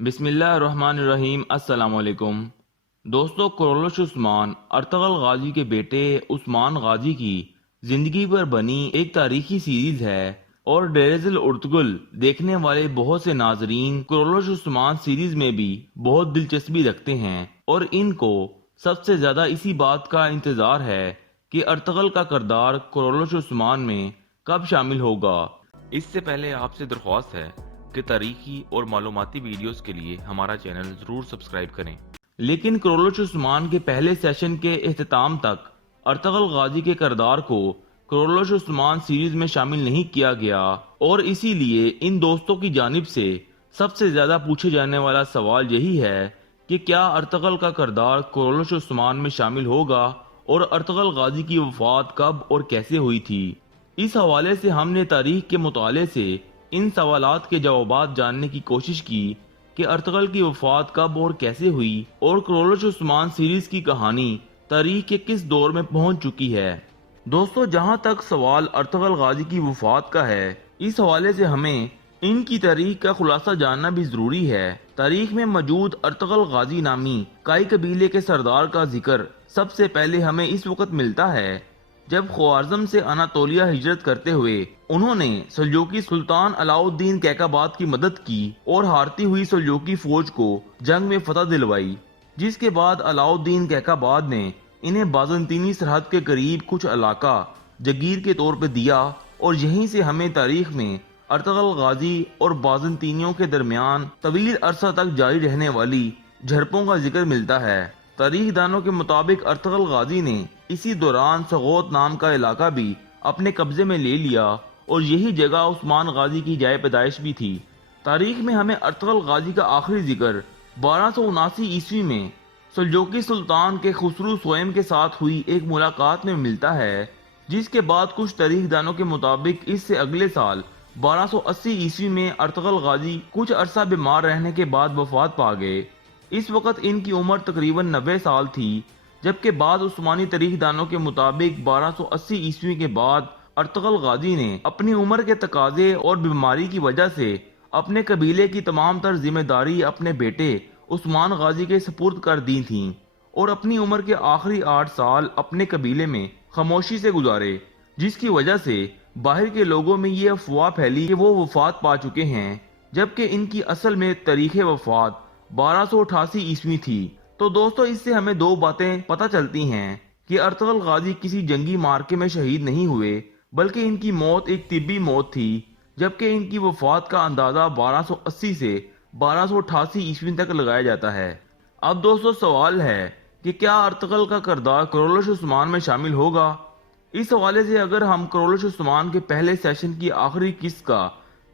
بسم اللہ الرحمن الرحیم۔ السلام علیکم دوستو، کرولش عثمان ارطغرل غازی کے بیٹے عثمان غازی کی زندگی پر بنی ایک تاریخی سیریز ہے، اور ڈیرزل ارطغرل دیکھنے والے بہت سے ناظرین کرولش عثمان سیریز میں بھی بہت دلچسپی رکھتے ہیں، اور ان کو سب سے زیادہ اسی بات کا انتظار ہے کہ ارطغرل کا کردار کرولش عثمان میں کب شامل ہوگا۔ اس سے پہلے آپ سے درخواست ہے کہ تاریخی اور معلوماتی ویڈیوز کے لیے ہمارا چینل ضرور سبسکرائب کریں۔ لیکن کرولش عثمان کے پہلے سیشن کے اختتام تک ارطغرل غازی کے کردار کو کرولش عثمان سیریز میں شامل نہیں کیا گیا، اور اسی لیے ان دوستوں کی جانب سے سب سے زیادہ پوچھے جانے والا سوال یہی ہے کہ کیا ارطغرل کا کردار کرولش عثمان میں شامل ہوگا، اور ارطغرل غازی کی وفات کب اور کیسے ہوئی تھی۔ اس حوالے سے ہم نے تاریخ کے مطالعے سے ان سوالات کے جوابات جاننے کی کوشش کی کہ ارطغرل کی وفات کب اور کیسے ہوئی، اور کرولش عثمان سیریز کی کہانی تاریخ کے کس دور میں پہنچ چکی ہے۔ دوستو، جہاں تک سوال ارطغرل غازی کی وفات کا ہے، اس حوالے سے ہمیں ان کی تاریخ کا خلاصہ جاننا بھی ضروری ہے۔ تاریخ میں موجود ارطغرل غازی نامی کائی قبیلے کے سردار کا ذکر سب سے پہلے ہمیں اس وقت ملتا ہے جب خوارزم سے اناطولیہ ہجرت کرتے ہوئے انہوں نے سلجوقی سلطان علاؤ الدین کیقباد کی مدد کی اور ہارتی ہوئی سلجوقی فوج کو جنگ میں فتح دلوائی، جس کے بعد علاؤ الدین کیقباد نے انہیں بازنطینی سرحد کے قریب کچھ علاقہ جگیر کے طور پہ دیا، اور یہیں سے ہمیں تاریخ میں ارطغرل غازی اور بازنطینیوں کے درمیان طویل عرصہ تک جاری رہنے والی جھڑپوں کا ذکر ملتا ہے۔ تاریخ دانوں کے مطابق ارطغرل غازی نے اسی دوران سغوت نام کا علاقہ بھی اپنے قبضے میں لے لیا، اور یہی جگہ عثمان غازی کی جائے پیدائش بھی تھی۔ تاریخ میں ہمیں ارطغرل غازی کا آخری ذکر 1279 عیسوی میں سلجوقی سلطان کے خسرو سوئم کے ساتھ ہوئی ایک ملاقات میں ملتا ہے، جس کے بعد کچھ تاریخ دانوں کے مطابق اس سے اگلے سال 1280 عیسوی میں ارطغرل غازی کچھ عرصہ بیمار رہنے کے بعد وفات پا گئے۔ اس وقت ان کی عمر تقریباً 90 سال تھی، جبکہ بعض عثمانی تاریخ دانوں کے مطابق 1280 عیسوی کے بعد ارطغرل غازی نے اپنی عمر کے تقاضے اور بیماری کی وجہ سے اپنے قبیلے کی تمام تر ذمہ داری اپنے بیٹے عثمان غازی کے سپرد کر دی تھیں، اور اپنی عمر کے آخری 8 سال اپنے قبیلے میں خاموشی سے گزارے، جس کی وجہ سے باہر کے لوگوں میں یہ افواہ پھیلی کہ وہ وفات پا چکے ہیں، جبکہ ان کی اصل میں تاریخ وفات 1288 عیسوی تھی۔ تو دوستو، اس سے ہمیں دو باتیں پتہ چلتی ہیں کہ ارطغرل غازی کسی جنگی مارکے میں شہید نہیں ہوئے، بلکہ ان کی موت ایک طبی موت تھی، جبکہ ان کی وفات کا اندازہ 1280 سے 1288 عیسوی تک لگایا جاتا ہے۔ اب دوستو، سوال ہے کہ کیا ارطغرل کا کردار کرولش عثمان میں شامل ہوگا؟ اس حوالے سے اگر ہم کرولش عثمان کے پہلے سیشن کی آخری قسط کا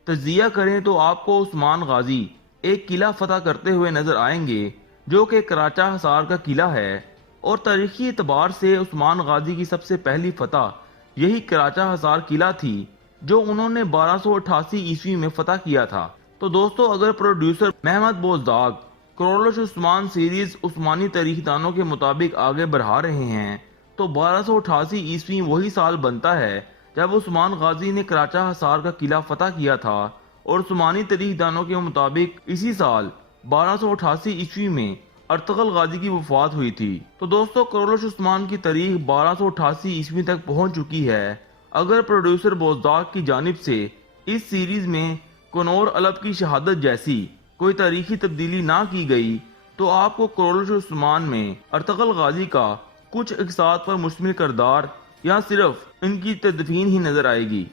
تجزیہ کریں تو آپ کو عثمان غازی ایک قلعہ فتح کرتے ہوئے نظر آئیں گے، جو کہ کراچا حصار کا قلعہ ہے، اور تاریخی اعتبار سے عثمان غازی کی سب سے پہلی فتح یہی کراچا حصار قلعہ تھی، جو انہوں نے 1288 عیسوی میں فتح کیا تھا۔ تو دوستو، اگر پروڈیوسر محمد بوزداغ کرولش عثمان سیریز عثمانی تاریخ دانوں کے مطابق آگے بڑھا رہے ہیں، تو 1288 عیسوی وہی سال بنتا ہے جب عثمان غازی نے کراچا حصار کا قلعہ فتح کیا تھا، اور عثمانی تاریخ دانوں کے مطابق اسی سال 1288 عیسوی میں ارطغرل غازی کی وفات ہوئی تھی۔ تو دوستو، کرولش عثمان کی تاریخ 1288 عیسوی تک پہنچ چکی ہے۔ اگر پروڈیوسر بوزداغ کی جانب سے اس سیریز میں کنور علب کی شہادت جیسی کوئی تاریخی تبدیلی نہ کی گئی، تو آپ کو کرولش عثمان میں ارطغرل غازی کا کچھ اقساط پر مشتمل کردار یا صرف ان کی تدفین ہی نظر آئے گی۔